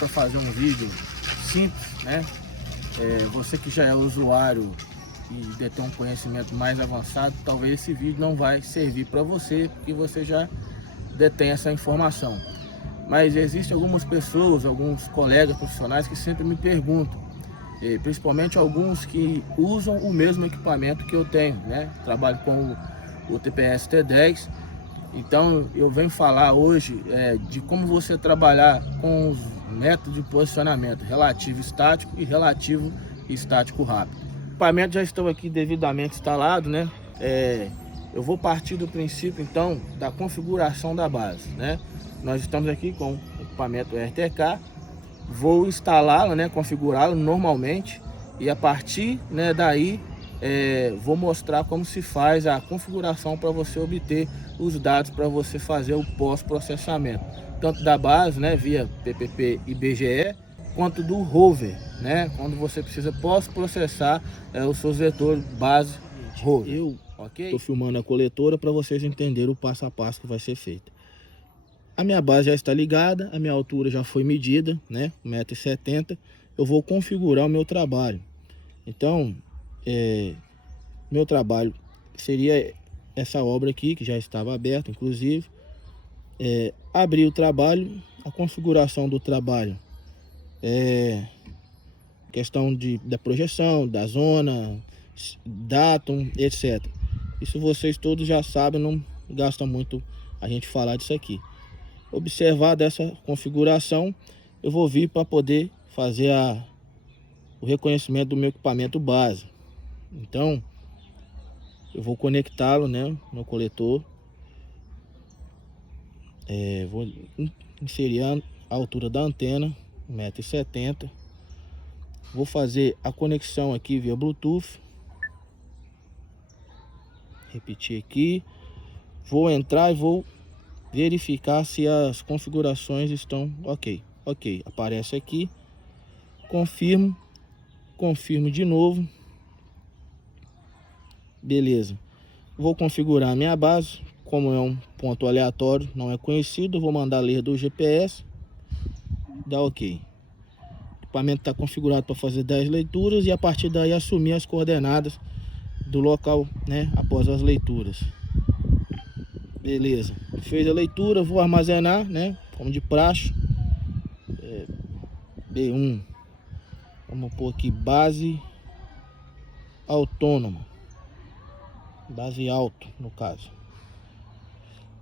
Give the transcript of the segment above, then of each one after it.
para fazer um vídeo simples, né? Você que já é usuário e detém um conhecimento mais avançado, talvez esse vídeo não vai servir para você, porque você já detém essa informação. Mas existem algumas pessoas, alguns colegas profissionais que sempre me perguntam, principalmente alguns que usam o mesmo equipamento que eu tenho, né? Trabalho com o TPS T10, então eu venho falar hoje de como você trabalhar com os métodos de posicionamento relativo estático e relativo estático rápido. O equipamento já estão aqui devidamente instalado, né? Eu vou partir do princípio então da configuração da base, né? Nós estamos aqui com o equipamento RTK, vou instalá-lo, né, configurá-lo normalmente, e a partir, né, daí vou mostrar como se faz a configuração para você obter os dados para você fazer o pós-processamento, tanto da base, né, via PPP e BGE, quanto do rover, né, quando você precisa pós-processar os seus vetores base rover. Eu estou filmando a coletora para vocês entenderem o passo a passo que vai ser feito. A minha base já está ligada, a minha altura já foi medida, né, 1,70 m. Eu vou configurar o meu trabalho. Então, meu trabalho seria essa obra aqui, que já estava aberta, inclusive. Abrir o trabalho, a configuração do trabalho, questão da projeção, da zona, datum, etc. Isso vocês todos já sabem, não gasta muito a gente falar disso aqui. Observar dessa configuração, eu vou vir para poder fazer o reconhecimento do meu equipamento base. Então, eu vou conectá-lo, né, no coletor. Vou inserir a altura da antena, 1,70 m. Vou fazer a conexão aqui via Bluetooth. Repetir aqui. Vou entrar e vou verificar se as configurações estão ok. Ok, aparece aqui. Confirmo de novo. Beleza. Vou configurar a minha base. Como é um ponto aleatório, não é conhecido, vou mandar ler do GPS. Dá ok. O equipamento está configurado para fazer 10 leituras e a partir daí assumir as coordenadas do local, né, após as leituras. Beleza. Fez a leitura, vou armazenar, né, como de praxe. B1. Vamos pôr aqui base autônoma. Base alto, no caso.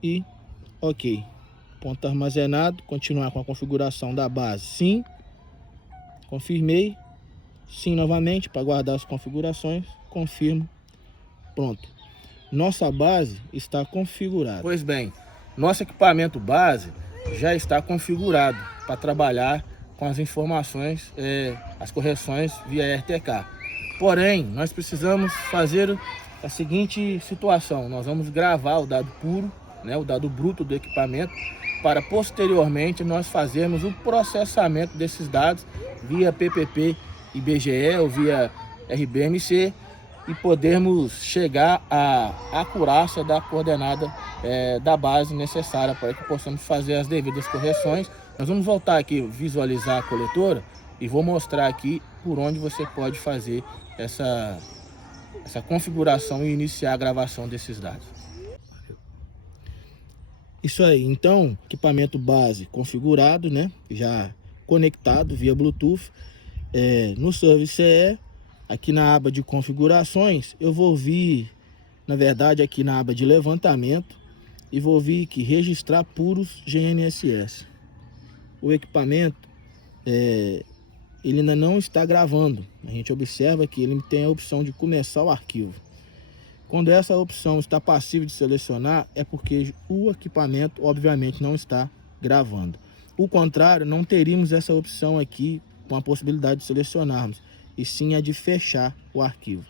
E ok. Ponto armazenado. Continuar com a configuração da base. Sim. Confirmei. Sim novamente para guardar as configurações. Confirmo. Pronto. Nossa base está configurada. Pois bem, nosso equipamento base já está configurado para trabalhar com as informações, as correções via RTK. Porém, nós precisamos fazer a seguinte situação: nós vamos gravar o dado puro, né, o dado bruto do equipamento, para posteriormente nós fazermos o processamento desses dados via PPP e BGE ou via RBMC e podermos chegar à acurácia da coordenada da base necessária para que possamos fazer as devidas correções. Nós vamos voltar aqui, visualizar a coletora e vou mostrar aqui por onde você pode fazer essa configuração e iniciar a gravação desses dados. Isso aí, então, equipamento base configurado, né? Já conectado via Bluetooth. No Service CE, aqui na aba de configurações, eu vou vir, na verdade, aqui na aba de levantamento, e vou vir aqui registrar puros GNSS. O equipamento, ele ainda não está gravando. A gente observa que ele tem a opção de começar o arquivo. Quando essa opção está passiva de selecionar, é porque o equipamento, obviamente, não está gravando. O contrário, não teríamos essa opção aqui com a possibilidade de selecionarmos, e sim a de fechar o arquivo.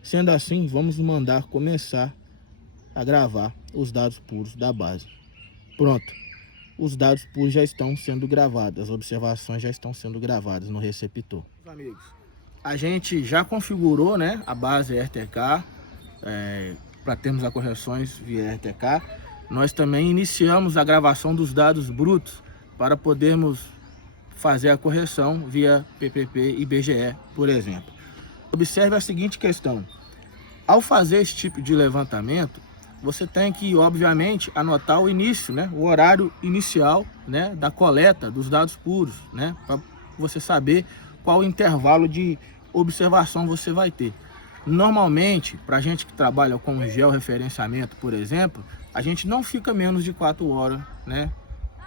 Sendo assim, vamos mandar começar a gravar os dados puros da base. Pronto. Os dados puros já estão sendo gravados, as observações já estão sendo gravadas no receptor. Amigos, a gente já configurou, né, a base RTK, para termos as correções via RTK. Nós também iniciamos a gravação dos dados brutos para podermos fazer a correção via PPP e BGE, por exemplo. Observe a seguinte questão: ao fazer esse tipo de levantamento, você tem que, obviamente, anotar o início, né, o horário inicial, né, da coleta dos dados puros, né, para você saber qual o intervalo de observação você vai ter. Normalmente, para a gente que trabalha com georreferenciamento, por exemplo, a gente não fica menos de 4 horas, né,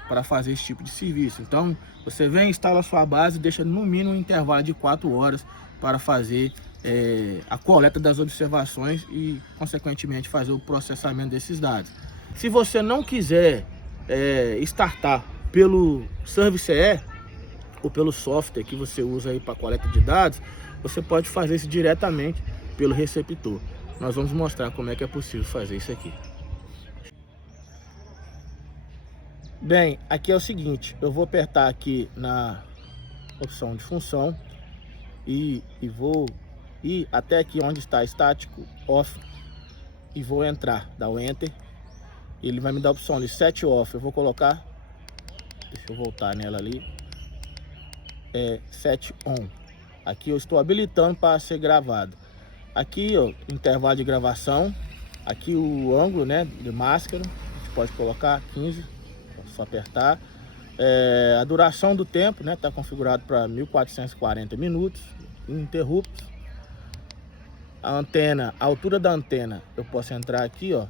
para fazer esse tipo de serviço. Então, você vem, instala a sua base e deixa no mínimo um intervalo de 4 horas para fazer a coleta das observações e, consequentemente, fazer o processamento desses dados. Se você não quiser startar pelo ServiceE ou pelo software que você usa aí para coleta de dados, você pode fazer isso diretamente pelo receptor. Nós vamos mostrar como é que é possível fazer isso aqui. Bem, aqui é o seguinte, eu vou apertar aqui na opção de função e vou ir até aqui onde está estático off e vou entrar, dar o enter. Ele vai me dar a opção de set off, eu vou colocar, deixa eu voltar nela ali, set on. Aqui eu estou habilitando para ser gravado. Aqui, ó, intervalo de gravação, aqui o ângulo, né, de máscara, a gente pode colocar 15, só apertar. A duração do tempo, né, está configurado para 1440 minutos ininterruptos. A antena, a altura da antena, eu posso entrar aqui, ó.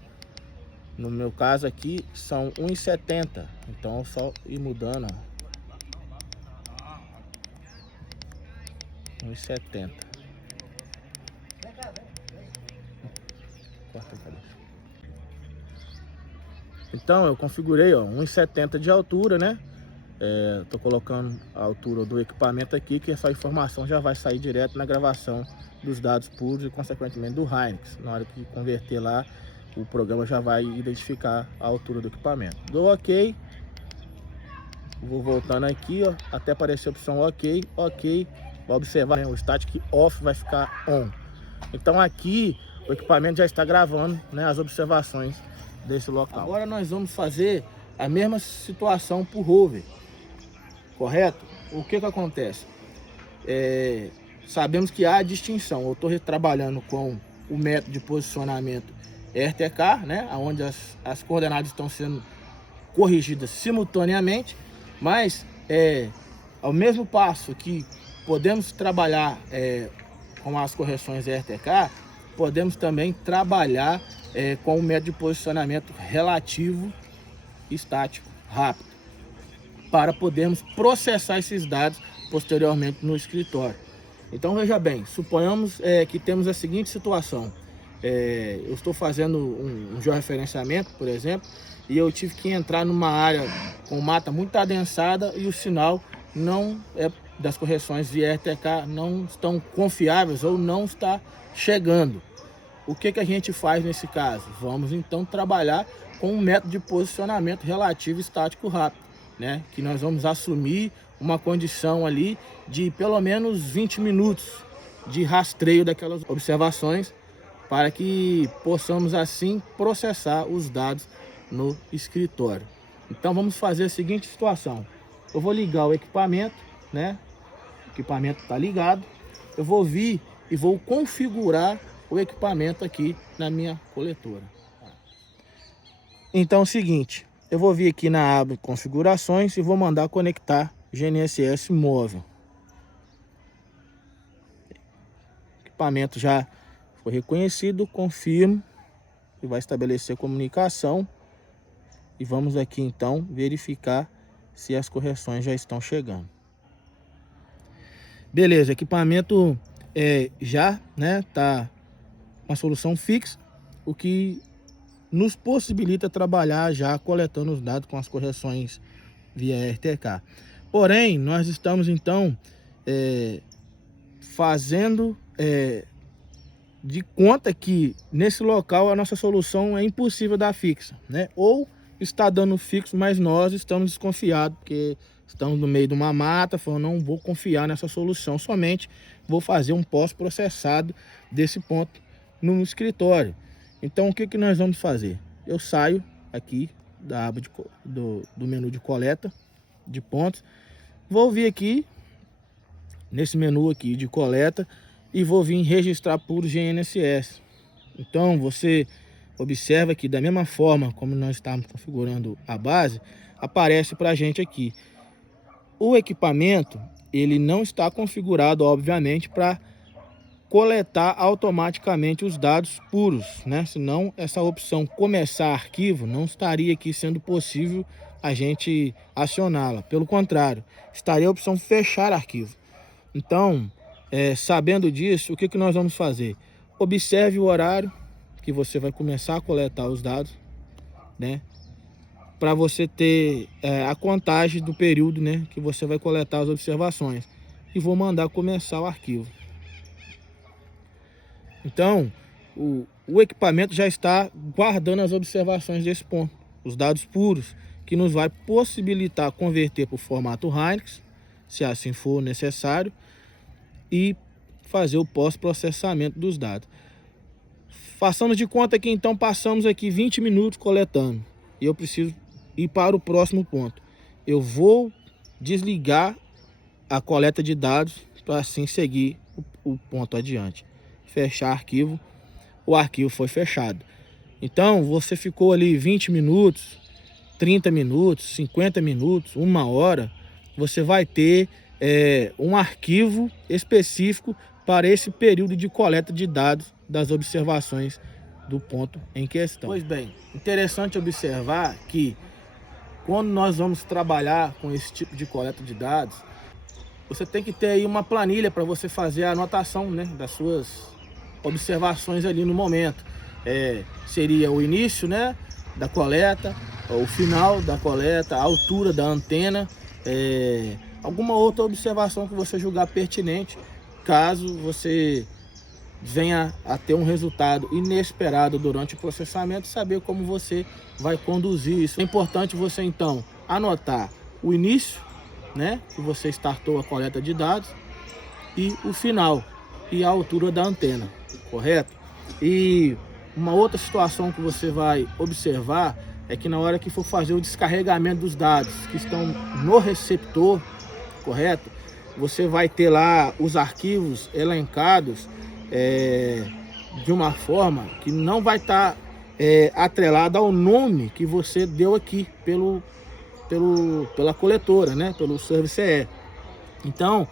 No meu caso aqui são 1,70, então é só ir mudando, ó. 1,70. Então eu configurei, ó, 1,70 de altura, né? Tô colocando a altura do equipamento aqui, que essa informação já vai sair direto na gravação dos dados puros e consequentemente do Hynix. Na hora que converter lá, o programa já vai identificar a altura do equipamento. Dou OK. Vou voltando aqui, ó, até aparecer a opção OK. Vai observar, né, o static off vai ficar on. Então aqui o equipamento já está gravando, né, as observações desse local. Agora nós vamos fazer a mesma situação por rover, correto? O que acontece? Sabemos que há distinção. Eu estou trabalhando com o método de posicionamento RTK, né, onde as coordenadas estão sendo corrigidas simultaneamente, mas ao mesmo passo que podemos trabalhar com as correções RTK, podemos também trabalhar com o método de posicionamento relativo estático rápido, para podermos processar esses dados posteriormente no escritório. Então veja bem, suponhamos que temos a seguinte situação: eu estou fazendo um georreferenciamento, por exemplo, e eu tive que entrar numa área com mata muito adensada e o sinal não das correções via RTK não estão confiáveis ou não está chegando. O que a gente faz nesse caso? Vamos então trabalhar com um método de posicionamento relativo estático rápido, né? Que nós vamos assumir uma condição ali de pelo menos 20 minutos de rastreio daquelas observações, para que possamos assim processar os dados no escritório. Então vamos fazer a seguinte situação: eu vou ligar o equipamento, né? O equipamento está ligado. Eu vou vir e vou configurar o equipamento aqui na minha coletora. Então é o seguinte, eu vou vir aqui na aba configurações e vou mandar conectar GNSS móvel. O equipamento já foi reconhecido, confirmo e vai estabelecer comunicação. E vamos aqui então verificar se as correções já estão chegando. Beleza, equipamento já, né, tá uma solução fixa, o que nos possibilita trabalhar já coletando os dados com as correções via RTK. Porém, nós estamos então fazendo de conta que nesse local a nossa solução é impossível dar fixa, né? Ou está dando fixo, mas nós estamos desconfiados, porque estamos no meio de uma mata, falando, não vou confiar nessa solução, somente vou fazer um pós-processado desse ponto no escritório. Então o que nós vamos fazer? Eu saio aqui da aba do menu de coleta de pontos, vou vir aqui nesse menu aqui de coleta e vou vir registrar por GNSS. Então você observa que da mesma forma como nós estamos configurando a base, aparece para a gente aqui. O equipamento ele não está configurado, obviamente, para coletar automaticamente os dados puros, né? Senão essa opção começar arquivo não estaria aqui sendo possível a gente acioná-la. Pelo contrário, estaria a opção fechar arquivo. Então, sabendo disso, o que nós vamos fazer? Observe o horário que você vai começar a coletar os dados, né? Para você ter a contagem do período, né, que você vai coletar as observações. E vou mandar começar o arquivo. Então, o equipamento já está guardando as observações desse ponto, os dados puros, que nos vai possibilitar converter para o formato Hynix, se assim for necessário, e fazer o pós-processamento dos dados. Façamos de conta que então passamos aqui 20 minutos coletando, e eu preciso ir para o próximo ponto. Eu vou desligar a coleta de dados para assim seguir o ponto adiante. Fechar arquivo, o arquivo foi fechado. Então você ficou ali 20 minutos, 30 minutos, 50 minutos, 1 hora, você vai ter um arquivo específico para esse período de coleta de dados das observações do ponto em questão. Pois bem, interessante observar que quando nós vamos trabalhar com esse tipo de coleta de dados, você tem que ter aí uma planilha para você fazer a anotação, né, das suas observações ali no momento. Seria o início, né, da coleta, o final da coleta, a altura da antena, alguma outra observação que você julgar pertinente, caso você venha a ter um resultado inesperado durante o processamento, saber como você vai conduzir isso. É importante você então anotar o início, né, que você startou a coleta de dados, e o final e a altura da antena, correto? E uma outra situação que você vai observar é que na hora que for fazer o descarregamento dos dados que estão no receptor, correto? Você vai ter lá os arquivos elencados de uma forma que não vai estar atrelada ao nome que você deu aqui pela coletora, né? Pelo Service CE. Então,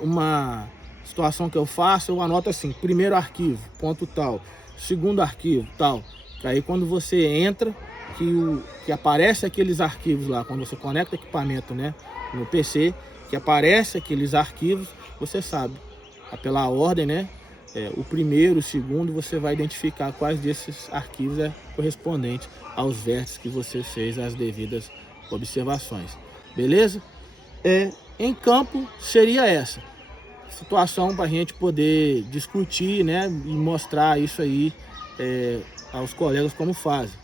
uma situação que eu faço, eu anoto assim: primeiro arquivo, ponto tal, segundo arquivo, tal. Aí quando você entra, que aparece aqueles arquivos lá, quando você conecta o equipamento, né, no PC, que aparece aqueles arquivos, você sabe, pela ordem, né, o primeiro, o segundo, você vai identificar quais desses arquivos é correspondente aos vértices que você fez as devidas observações. Beleza? Em campo seria essa situação para a gente poder discutir, né, e mostrar isso aí aos colegas como fazem.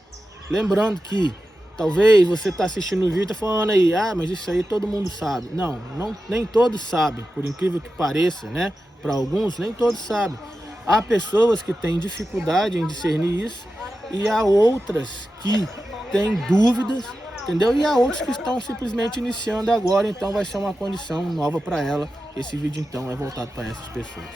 Lembrando que talvez você está assistindo o vídeo e está falando aí, mas isso aí todo mundo sabe. Não, nem todos sabem, por incrível que pareça, né? Para alguns, nem todos sabem. Há pessoas que têm dificuldade em discernir isso e há outras que têm dúvidas, entendeu? E há outros que estão simplesmente iniciando agora, então vai ser uma condição nova para ela. Esse vídeo então é voltado para essas pessoas.